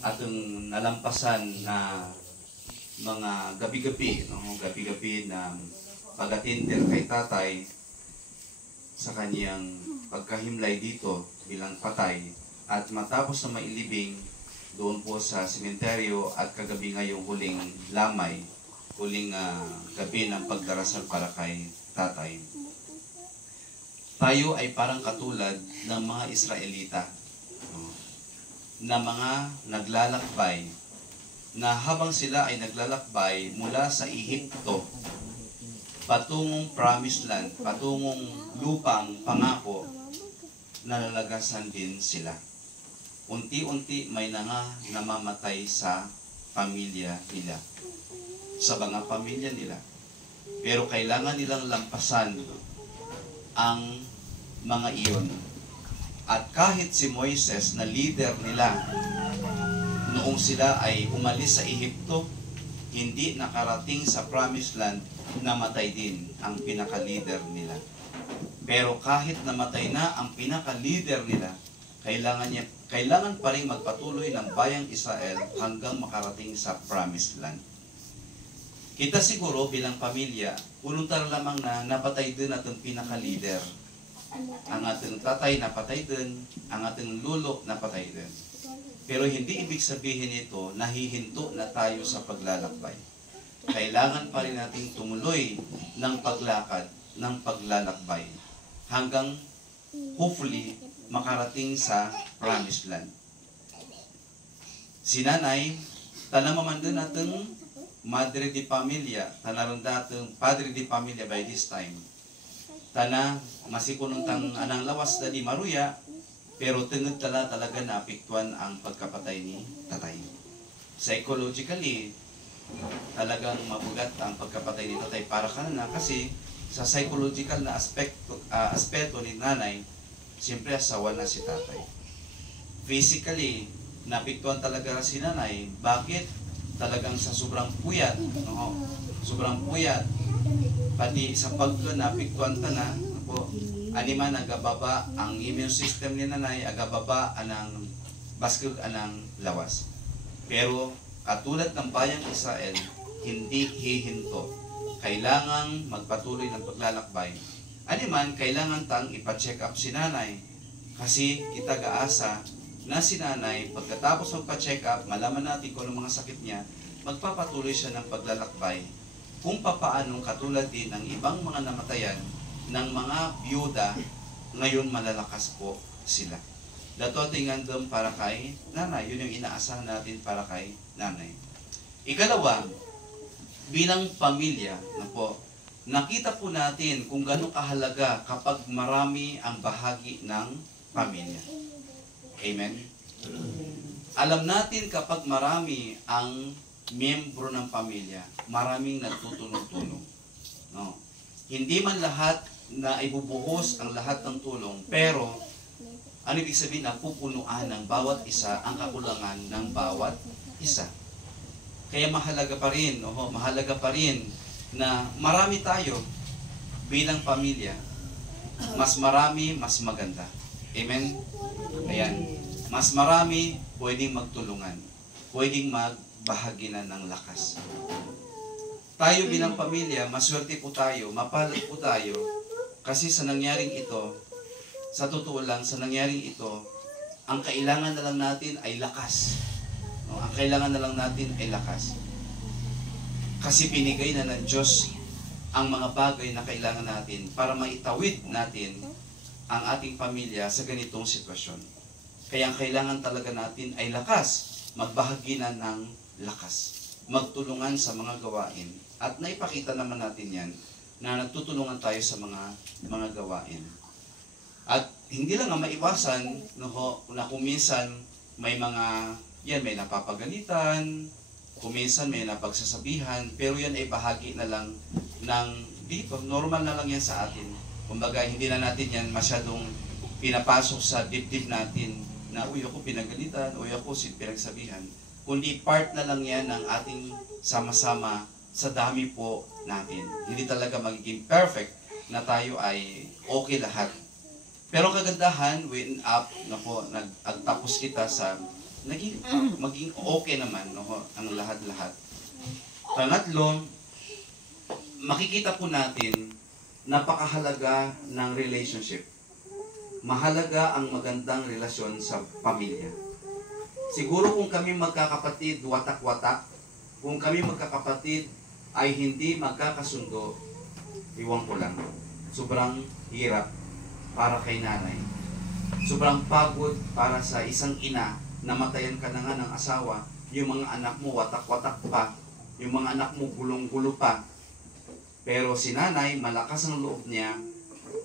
atong nalampasan na mga gabi-gabi, no? Gabi-gabi na pag-attender kay tatay sa kanyang pagkahimlay dito bilang patay at matapos na mailibing doon po sa sementeryo at kagabi ngayong huling lamay, huling gabi ng pagdarasal para kay tatay. Tayo ay parang katulad ng mga Israelita, no? Na mga naglalakbay, na habang sila ay naglalakbay mula sa Ehipto patungong promised land, patungong lupang pangako, nalalagasan din sila. Unti-unti may namamatay sa pamilya nila, sa mga pamilya nila. Pero kailangan nilang lampasan ang mga iyon. At kahit si Moises na leader nila, noong sila ay umalis sa Ehipto, hindi nakarating sa promised land, namatay din ang pinaka-leader nila. Pero kahit namatay na ang pinaka-leader nila, kailangan pa rin magpatuloy ng bayang Israel hanggang makarating sa promised land. Kita siguro bilang pamilya, voluntar lamang na napatay din atong pinaka-leader. Ang ating tatay napatay din, ang ating lulo napatay din. Pero hindi ibig sabihin ito, nahihinto na tayo sa paglalakbay. Kailangan pa rin nating tumuloy ng paglakad, ng paglalakbay, hanggang hopefully makarating sa promised land. Si nanay, tanamaman din natin madre di pamilya, tanaron datong padre di pamilya by this time. Tana, masikununtang anang lawas na di maruya, pero tungod talaga na apektuhan ang pagkapatay ni tatay. Psychologically, talagang mabugat ang pagkapatay ni tatay para kanana kasi sa psychological na aspeto ni nanay, siyempre asawa na si tatay. Physically, napektuhan talaga si nanay. Bakit? Talagang sa sobrang puyat, no? Sobrang puyat, pati sa pagka napektuhan ta na, po, anima nagababa ang immune system ni nanay, agababa anang baskog anang lawas. Pero katulad ng bayang Israel, hindi hihinto. Kailangang magpatuloy ng paglalakbay. Animan, kailangan tang ipa-check up si nanay. Kasi kita gaasa na si nanay, pagkatapos magpa-check up, malaman natin kung anong mga sakit niya, magpapatuloy siya ng paglalakbay. Kung papaanong katulad din ng ibang mga namatayan, ng mga byuda, ngayon malalakas po sila. Dato tingan doon para kay nanay. Yun yung inaasahan natin para kay nanay. Ikalawa, bilang pamilya, na po, nakita po natin kung gaano kahalaga kapag marami ang bahagi ng pamilya. Amen? Alam natin kapag marami ang miyembro ng pamilya, maraming nagtutulong-tulong. No? Hindi man lahat na ibubuhos ang lahat ng tulong, pero ano ibig sabihin? Napupunuan ng bawat isa ang kakulangan ng bawat isa. Kaya mahalaga pa rin, mahalaga pa rin na marami tayo bilang pamilya. Mas marami, mas maganda. Amen? Ayan. Mas marami, pwedeng magtulungan. Pwedeng magbahaginan ng lakas. Tayo bilang pamilya, maswerte po tayo, mapalad po tayo, kasi sa nangyaring ito, sa totoo lang, sa nangyaring ito, ang kailangan na lang natin ay lakas. No? Ang kailangan na lang natin ay lakas. Kasi binigay na ng Diyos ang mga bagay na kailangan natin para maitawid natin ang ating pamilya sa ganitong sitwasyon. Kaya ang kailangan talaga natin ay lakas. Magbahaginan ng lakas. Magtulungan sa mga gawain. At naipakita naman natin yan na nagtutulungan tayo sa mga gawain. At hindi lang maiwasan na kung minsan may may napapagalitan, kung minsan may napagsasabihan, pero yan ay bahagi na lang ng dito. Normal na lang yan sa atin. Kumbaga, hindi na natin yan masyadong pinapasok sa dibdib natin na, uy, ako pinagalitan, uy, ako pinagsabihan. Kundi part na lang yan ng ating sama-sama sa dami po natin. Hindi talaga magiging perfect na tayo ay okay lahat. Pero kagandahan, when nagtapos kita sa maging okay naman, no, ang lahat-lahat. Pangatlo, makikita po natin, napakahalaga ng relationship. Mahalaga ang magandang relasyon sa pamilya. Siguro kung kami magkakapatid, watak-watak, kung kami magkakapatid ay hindi magkakasundo, iwan ko lang, sobrang hirap para kay nanay. Sobrang pagod para sa isang ina, namatayan ka na nga ng asawa, yung mga anak mo watak-watak pa, yung mga anak mo gulong-gulo pa. Pero si nanay, malakas ang loob niya,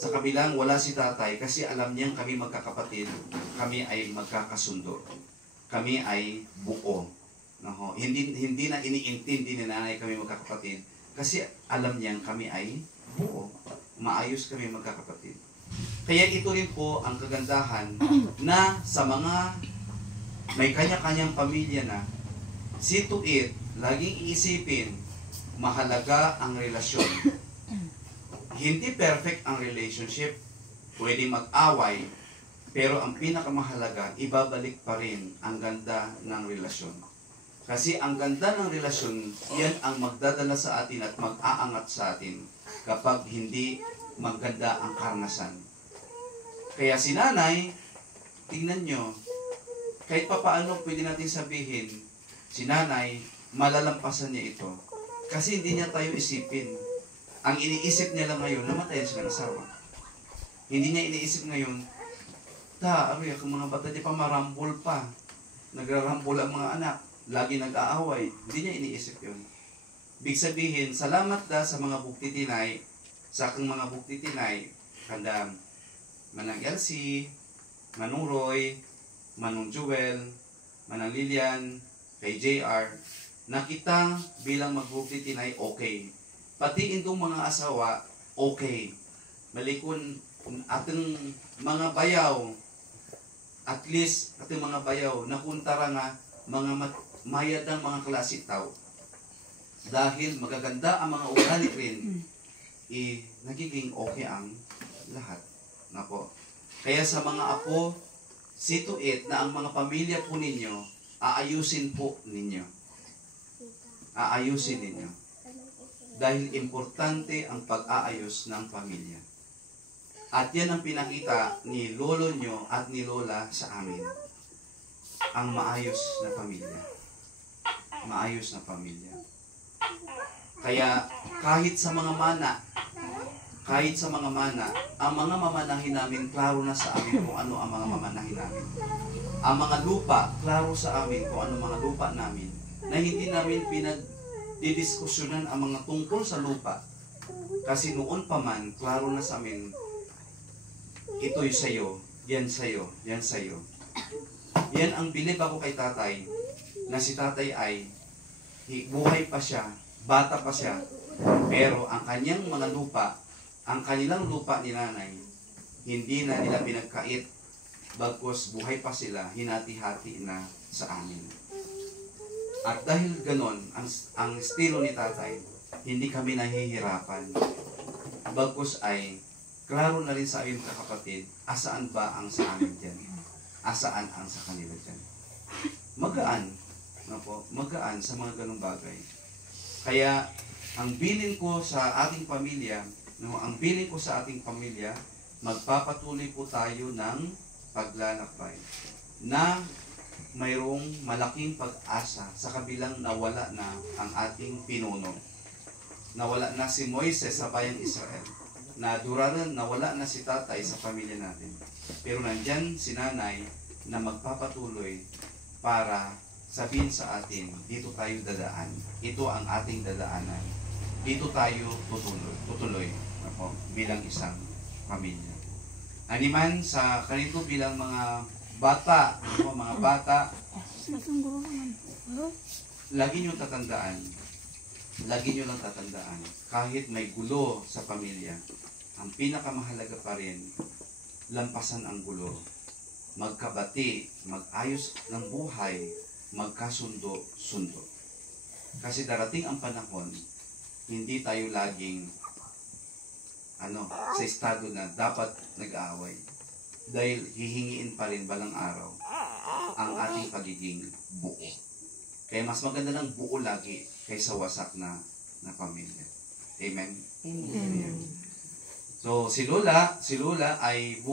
sa kabilang wala si tatay kasi alam niyang kami magkakapatid, kami ay magkakasundo. Kami ay buo. No? Hindi na iniintindi ni nanay kami magkakapatid kasi alam niyang kami ay buo. Maayos kami magkakapatid. Kaya ito rin po ang kagandahan na sa mga may kanya-kanyang pamilya na, see to it, laging iisipin, mahalaga ang relasyon. Hindi perfect ang relationship, pwedeng mag-away, pero ang pinakamahalaga, ibabalik pa rin ang ganda ng relasyon. Kasi ang ganda ng relasyon, yan ang magdadala sa atin at mag-aangat sa atin kapag hindi maganda ang karanasan. Kaya si nanay, tingnan nyo, kahit papaano pwede natin sabihin, si nanay, malalampasan niya ito. Kasi hindi niya tayo isipin. Ang iniisip niya lang ngayon, namatayan siya ng asawa. Hindi niya iniisip ngayon, kung mga bata di pa marambol pa. Nagrarambol ang mga anak. Lagi nag-aaway. Hindi niya iniisip yun. Big sabihin, salamat da sa mga buktitinay, sa aking mga buktitinay, kanda Manang Elsie, Manong Roy, Manong Jewel, Manang Lilian, kay JR, nakita bilang magbuktitinay, okay. Pati itong mga asawa, okay. Malikon ating mga bayaw, at least ating mga bayaw, nakuntara nga mga mayadang mga klase tao. Dahil magaganda ang mga ugali rin, nagiging okay ang lahat. Nako. Kaya sa mga apo, see to it na ang mga pamilya po ninyo, aayusin po ninyo. Aayusin ninyo. Dahil importante ang pag-aayos ng pamilya. At yan ang pinakita ni lolo nyo at ni lola sa amin. Ang maayos na pamilya. Maayos na pamilya. Kaya kahit sa mga mana, ang mga mamanahin namin, klaro na sa amin kung ano ang mga mamanahin namin. Ang mga lupa, klaro sa amin kung ano mga lupa namin, na hindi namin pinagdidiskusyonan ang mga tungkol sa lupa. Kasi noon pa man, klaro na sa amin, ito'y sa'yo, yan sa'yo, yan sa'yo. Yan ang bilib ako kay tatay, na si tatay ay buhay pa siya, bata pa siya, pero ang kanyang mga lupa, ang kanilang lupa ni nanay, hindi na nila pinagkait, bagkus buhay pa sila, hinati-hati na sa amin. At dahil ganon, ang estilo ni tatay, hindi kami nahihirapan. Bagkus ay, klaro na rin sa aming kakapatid, asaan ba ang sa amin dyan? Asaan ang sa kanila dyan? Magaan, magaan sa mga ganong bagay. Kaya, ang bilin ko sa ating pamilya, magpapatuloy po tayo ng paglalakbay na mayroong malaking pag-asa sa kabilang nawala na ang ating pinuno. Nawala na si Moises sa bayang Israel. Nawala na si tatay sa pamilya natin. Pero nandyan si nanay na magpapatuloy para sabihin sa atin, dito tayo dadaan. Ito ang ating dadaanan. Dito tayo tutuloy bilang isang pamilya. Animan sa kanito bilang mga bata, lagi nyo lang tatandaan, kahit may gulo sa pamilya, ang pinakamahalaga pa rin, lampasan ang gulo. Magkabati, mag-ayos ng buhay, magkasundo-sundo. Kasi darating ang panahon, hindi tayo laging sa estado na dapat nag-aaway. Dahil hihingiin pa rin balang araw ang ating pagiging buo. Kaya mas maganda ng buo lagi kaysa wasak na pamilya. Amen? Amen. So, si Lola ay